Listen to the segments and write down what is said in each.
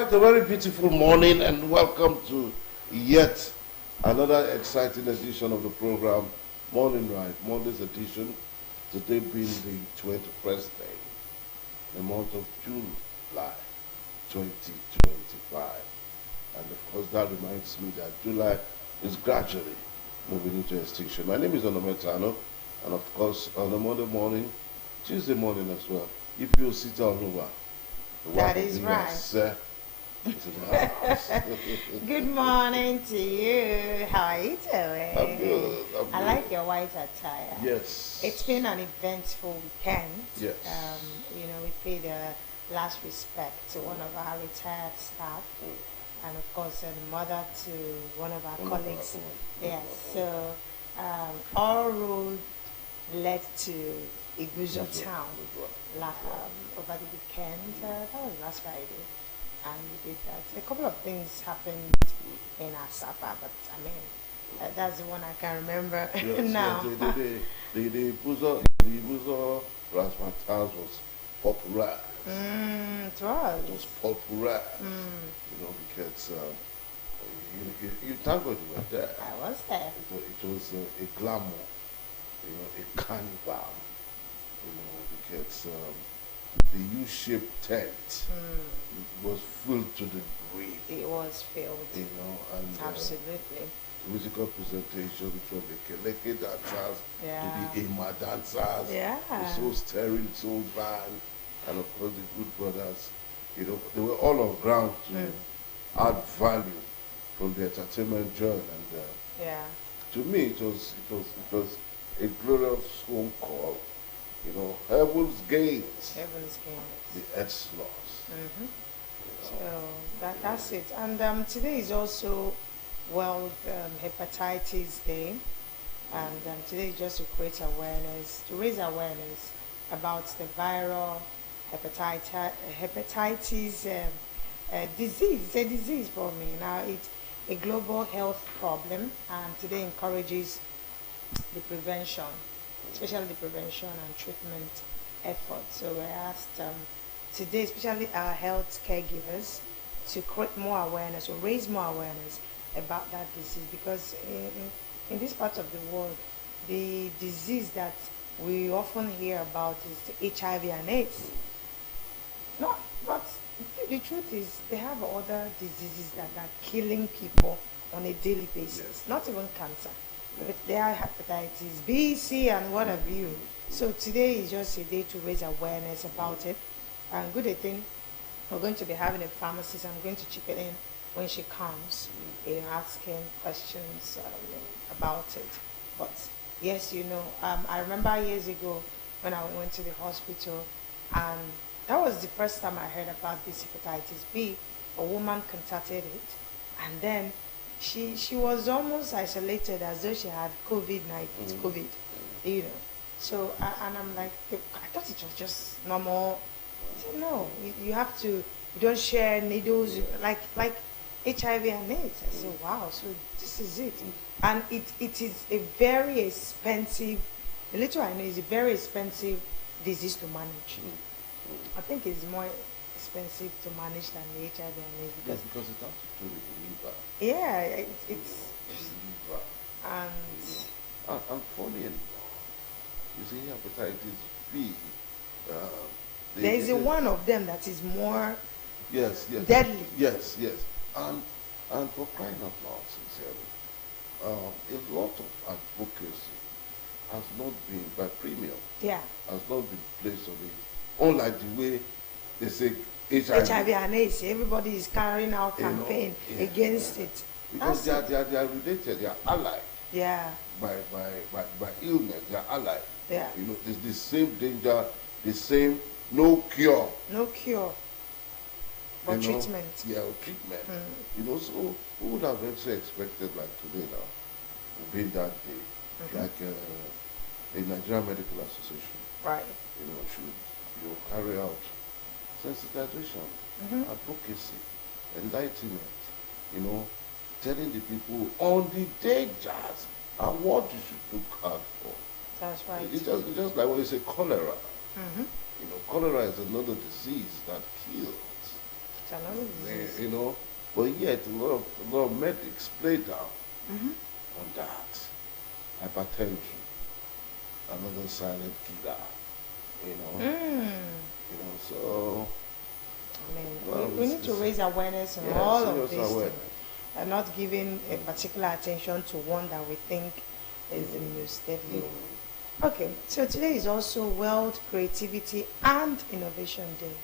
right, a very beautiful morning and welcome to yet another exciting edition of the program, Morning Ride, Monday's edition, today being the 21st day, the month of July 2025. And of course, that reminds me that July is gradually moving into extinction. My name is Onometano, and of course, on a Monday morning, Tuesday morning as well, if you sit all over, that is right. Good morning to you. How are you doing? I'm good. I like your white attire. Yes. It's been an eventful weekend. Yes. We paid last respect to one of our retired staff, and of course, the mother to one of our colleagues. Yes. So all road led to Iguzo town over the weekend. That was last Friday. And we did that. A couple of things happened in Asapa, but I mean, that's the one I can remember now. Yes, the Buzo Razzmatazz was popular. It was. It was popular. Because you thank God you were there. I was there. It was a glamour, a carnival, because the U-shaped tent was filled to the brim. It was filled. And absolutely. Musical presentations from the Keleke dancers to the Ema dancers, the Soul Stirring Soul Band, and of course the Good Brothers. They were all on ground to add value from the entertainment journey. And to me, it was a glorious phone call. Heaven's gates. Heaven's gates. The earth's loss. So that's it. And today is also World Hepatitis Day. And today is just to create awareness, to raise awareness about the viral hepatitis disease. It's a disease for me. Now, it's a global health problem, and today encourages the prevention, especially the prevention and treatment efforts. So we're asked today, especially our health caregivers, to create more awareness or raise more awareness about that disease, because in this part of the world, the disease that we often hear about is the HIV and AIDS. But the truth is, they have other diseases that are killing people on a daily basis, not even cancer. But there are hepatitis B, C, and what have you. So today is just a day to raise awareness about it. And good thing, we're going to be having a pharmacist. I'm going to chip it in when she comes, asking questions about it. But yes, I remember years ago when I went to the hospital, and that was the first time I heard about this hepatitis B. A woman contacted it, and then she was almost isolated as though she had COVID. So, and I'm like, I thought it was just normal. I said, no, you have to, you don't share needles like HIV and AIDS. I said, wow, so this is it. And it is a very expensive, the little I know is a very expensive disease to manage. I think it's more expensive to manage than the HIV and AIDS. Because it has to do with the liver. Yeah, it's liver. And funny enough, you see hepatitis B. There is one of them that is more deadly. Yes. And for crying out loud, sincerely, a lot of advocacy has not been by premium. Yeah. Has not been placed on it. Unlike the way they say HIV and AIDS, everybody is carrying out campaign against it. Because they are related, they are allied. Yeah. By illness, they are allied. Yeah. There's the same danger, the same no cure. No cure. But treatment. Yeah, treatment. So who would have actually expected like today now, being that day, like the Nigerian Medical Association. Right. Should carry out sensitization, advocacy, enlightenment, telling the people on the dangers and what you should look out for. That's right. It's just like when you say cholera. Cholera is another disease that kills. You know, but yet a lot of medics play down on that. Hypertension, another silent killer. You know, so. I mean, Well, we need to raise awareness on all of this and not giving a particular attention to one that we think is the most deadly one. Okay, so today is also World Creativity and Innovation Day.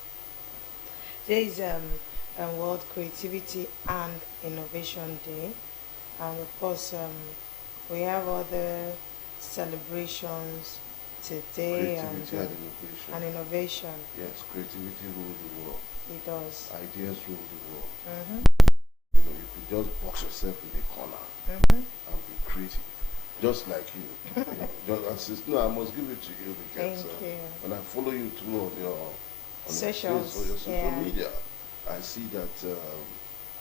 Today is World Creativity and Innovation Day, and of course we have other celebrations today and innovation. Yes, creativity rules the world. It does. Ideas rule the world. Mm-hmm. You know, you could just box yourself in a corner and be creative, just like you. You know, I must give it to you because when I follow you through on your social media, I see that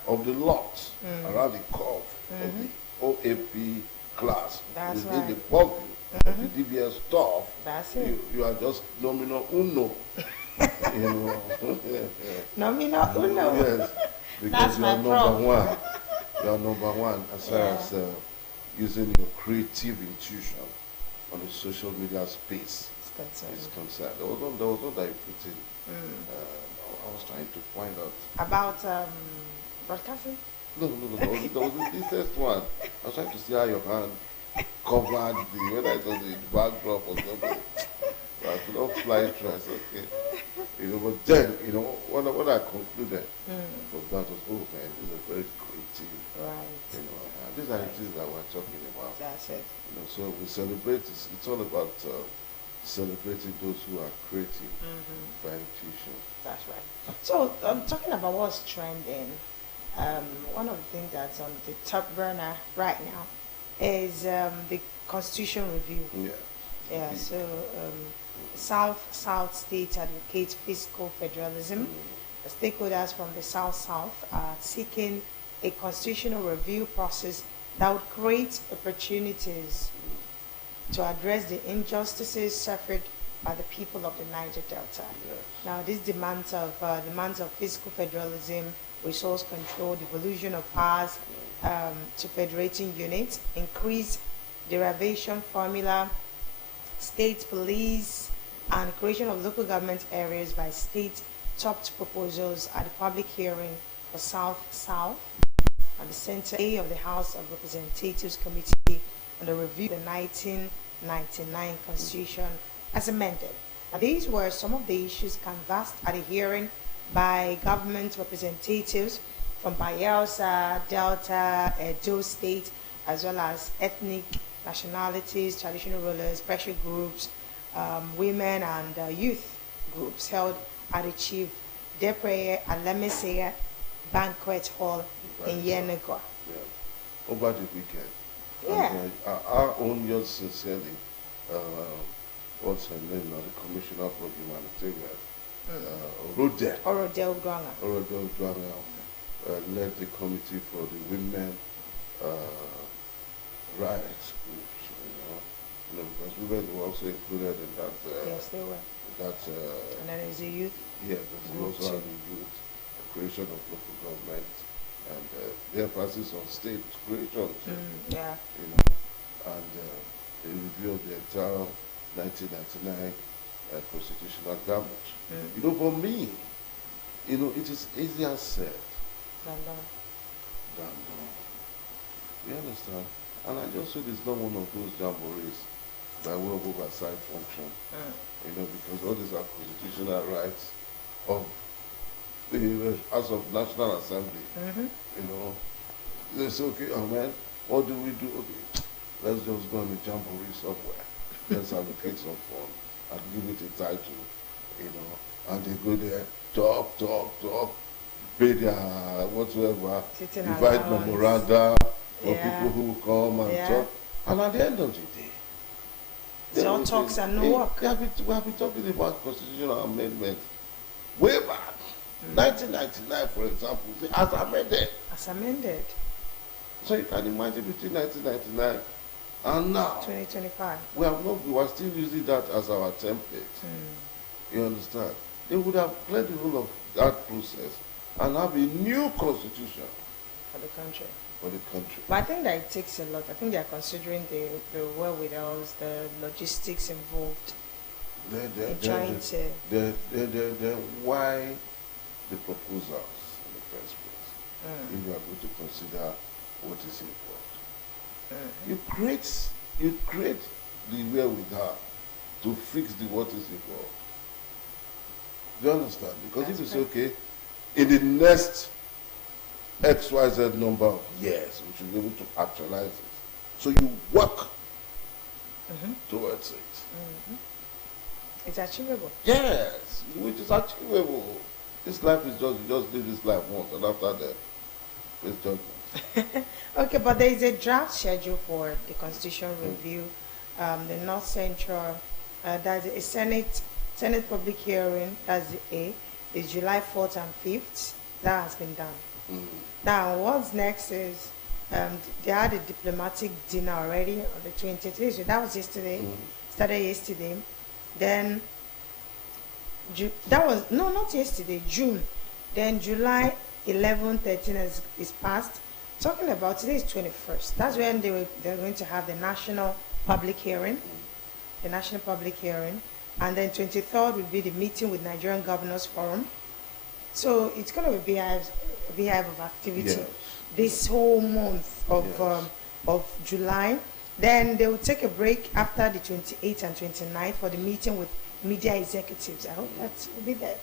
of the lot around the curve of the OAP class within the purview of the DBS stuff, that's it. You are just nominal uno. You know. Nominal uno. Yes, because you are number one. You are number one as far as using your creative intuition on the social media space is concerned. There was one that you put in. I was trying to find out about broadcasting. No. There was the latest one. I was trying to see how your hand covered whether it was the backdrop or something. So I could not fly through. I said, okay. You know, but then, what I concluded from that was, oh man, this is very creative. Right. You know, these are the things that we're talking about. That's it. You know, so we celebrate. It's all about celebrating those who are creative by intuition. That's right. So talking about what's trending, one of the things that's on the top burner right now is the Constitution review. Yeah. So South states advocate fiscal federalism. The stakeholders from the South are seeking a constitutional review process that would create opportunities to address the injustices suffered by the people of the Niger Delta. Yes. Now, these demands of fiscal federalism, resource control, devolution of powers to federating units, increased derivation formula, state police, and creation of local government areas by state-topped proposals at the public hearing for South at the Center A of the House of Representatives Committee on the review of the 1999 Constitution as amended. Now, these were some of the issues canvassed at a hearing by government representatives from Bayelsa, Delta, Edo State, as well as ethnic nationalities, traditional rulers, pressure groups, women and youth groups held at the Chief Depraye Alemesea Banquet Hall in Yenagoa. Yeah. Over the weekend. Yeah. And, our own yours sincerely, what's her name now, the Commissioner for Humanitarian, Orodel Dwanga led the committee for the women rights groups, because women were also included in that. Yes, they were. And then there's the youth. Yeah, there's also the youth, the creation of local government, and the emphasis on state creation. Yeah. And a review of the entire 1999 constitutional gambit. For me, it is easier said than done. You understand? And I just feel it's not one of those jamborees by way of oversight function. Because all these are constitutional rights of the House of National Assembly. They say, okay, man, what do we do? Okay, let's just go on a jamboree somewhere. Let's allocate some fund and give it a title, and they go there, talk, pay their whatsoever, divide memoranda for people who come and talk. And at the end of the day, it's all talks and no work. We have been talking about constitutional amendment way back. 1999, for example, as amended. So you can imagine between 1999 and now, 2025, we are still using that as our template. You understand? They would have played the role of that process and have a new constitution for the country. For the country. But I think that it takes a lot. I think they are considering the wherewithals, the logistics involved in trying to. Why the proposals in the first place? If you are going to consider what is involved, you create the wherewithal to fix the what is involved. Do you understand? Because if you say, okay, in the next XYZ number of years, we should be able to actualize it. So you work towards it. It's achievable. Yes, it is achievable. This life is you just live this life once, and after that, it's judgment. Okay, but there is a draft schedule for the constitution review. The North Central, that's a Senate public hearing, that's the A, is July 4th and 5th. That has been done. Now, what's next is they had a diplomatic dinner already on the 23rd. So that was yesterday. Started yesterday. Then, that was, no, not yesterday, June. Then July 11, 13 is passed. Talking about today is 21st. That's when they're going to have the national public hearing. The national public hearing. And then 23rd will be the meeting with Nigerian Governors Forum. So it's going to be a beehive of activity this whole month of July. Then they will take a break after the 28th and 29th for the meeting with media executives. I hope that will be there.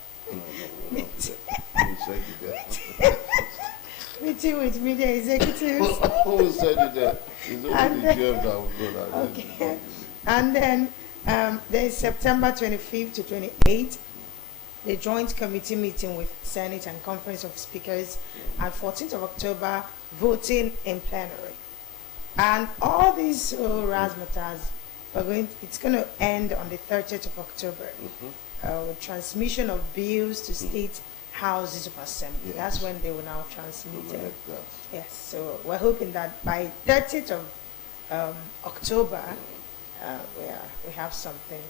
Meeting with media executives. Who said it there? It's only the GM that will go there. Okay. And then there's September 25th to 28th, the joint committee meeting with Senate and Conference of Speakers, and 14th of October, voting in plenary. And all these razzmatazz, it's going to end on the 30th of October with transmission of bills to state houses of assembly. That's when they will now transmit it. Yes, so we're hoping that by 30th of October, we have something.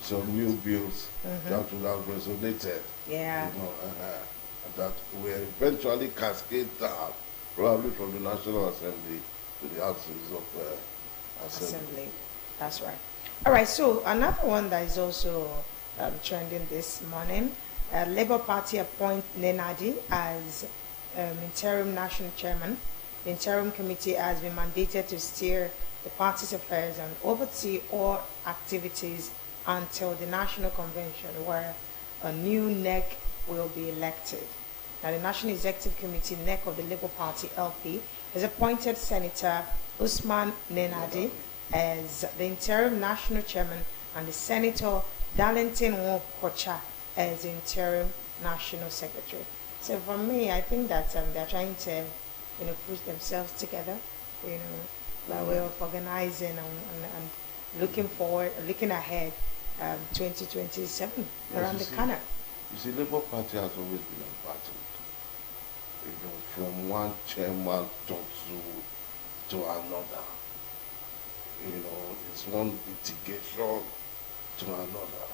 Some new bills that will have resonated. Yeah. That will eventually cascade down, probably from the National Assembly to the houses of assembly. That's right. All right, so another one that is also trending this morning, Labour Party appoint Nenadi as interim national chairman. The interim committee has been mandated to steer the party's affairs and oversee all activities until the national convention, where a new NEC will be elected. Now, the National Executive Committee, NEC of the Labour Party LP, has appointed Senator Usman Nenadi as the interim national chairman and the Senator Darlington Wokocha as the interim national secretary. So for me, I think that they're trying to, push themselves together, by way of organizing and looking forward, looking ahead, 2027 around the corner. You see, Labour Party has always been unbattled. From one chairman to another. It's one litigation to another.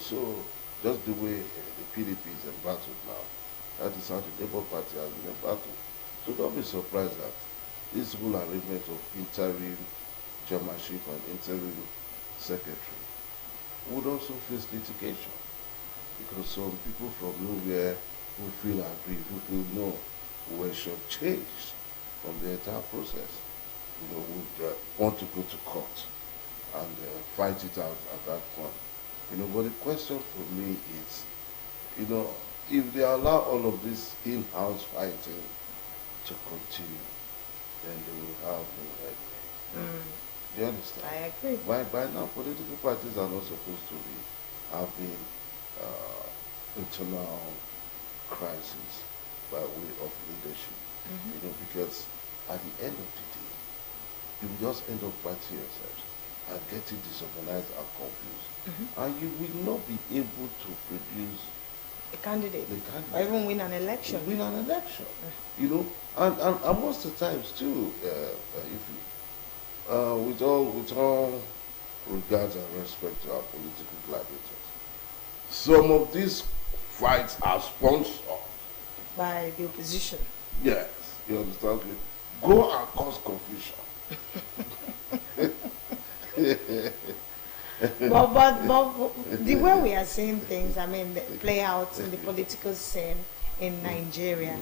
So just the way the PDP is embattled now, that is how the Labour Party has been embattled. So don't be surprised that this whole arrangement of interim chairmanship and interim secretary would also face litigation, because some people from nowhere who feel aggrieved, who feel no, were shortchanged from the entire process, would want to go to court and fight it out at that point. But the question for me is, if they allow all of this in-house fighting to continue, then they will have no headway. Do you understand? I agree. By now, political parties are not supposed to be having internal crisis by way of leadership. Because at the end of the day, you will just end up fighting yourselves and getting disorganized and confused. And you will not be able to produce a candidate. Or even win an election. And most of the times too, with all regards and respect to our political gladiators, some of these fights are sponsored by the opposition. Yes, you understand me? Go and cause confusion. but the way we are seeing things, I mean, play out in the political scene in Nigeria,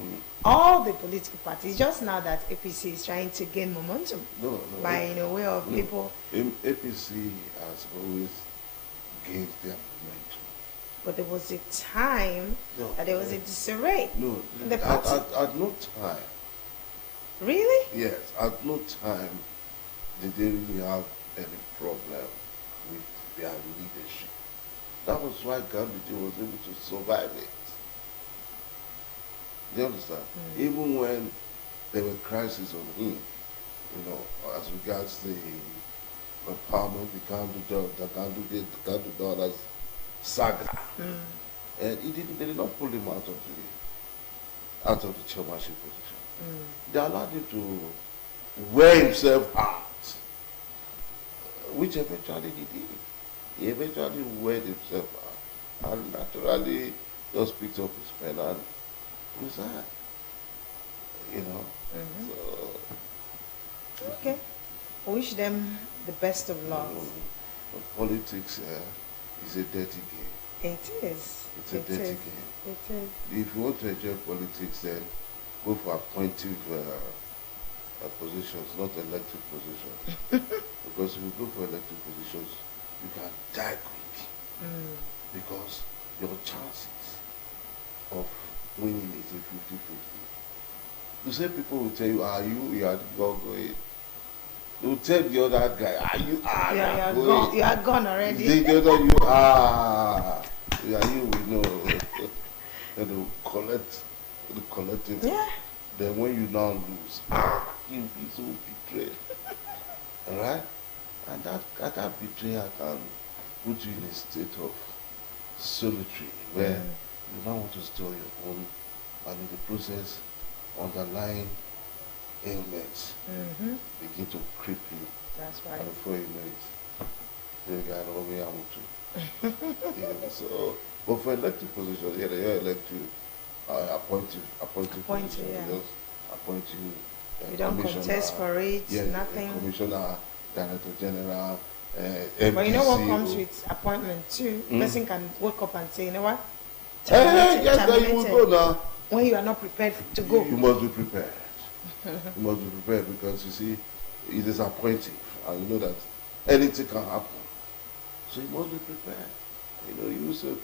all the political parties, just now that APC is trying to gain momentum by in a way of people. APC has always gained their momentum. But there was a time that there was a disarray in the party. At no time. Really? Yes, at no time did they really have any problem with their leadership. That was why Gandhi was able to survive it. Do you understand? Even when there were crises on him, as regards the empowerment, the Gandhi daughters saga, and they did not pull him out of the chairmanship position. They allowed him to wear himself out, which eventually he did. He eventually wear himself out, and naturally just picked up his pen and resigned. So, okay. I wish them the best of luck. Politics is a dirty game. It is. It's a dirty game. It is. If you want to enjoy politics, then go for appointive positions, not elected positions. Because if you go for elected positions, you can die quick. Because your chances of winning is a 50-50. The same people will tell you, you are going. They will tell the other guy, you are gone already. They tell you, we know. And they will collect it. Yeah. Then when you now lose, you'll be so betrayed. Alright? And that betrayal can put you in a state of solitary where you now want to store your own, and in the process underlying ailments begin to creep in. That's right. And before you know it, you got over here. So, but for elected positions, they elect you, appoint you. You don't contest for it, nothing. Commissioner, Director General, But you know what comes with appointment too? Person can wake up and say, you know what? Yes, you will go now. When you are not prepared to go. You must be prepared. You must be prepared because you see, it is appointive, and you know that anything can happen. So you must be prepared. You say,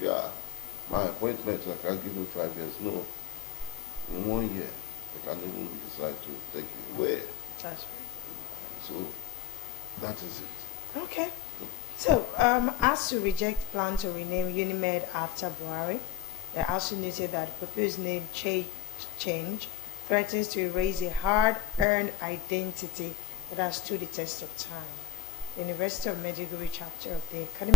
my appointment, I can't give you 5 years. No. In 1 year, they can even decide to take you away. That's right. So, that is it. Okay. So, as to reject plan to rename Unimed after Buhari, they also noted that proposed name change threatens to erase a hard-earned identity that has stood the test of time. The University of Maiduguri chapter of the Academy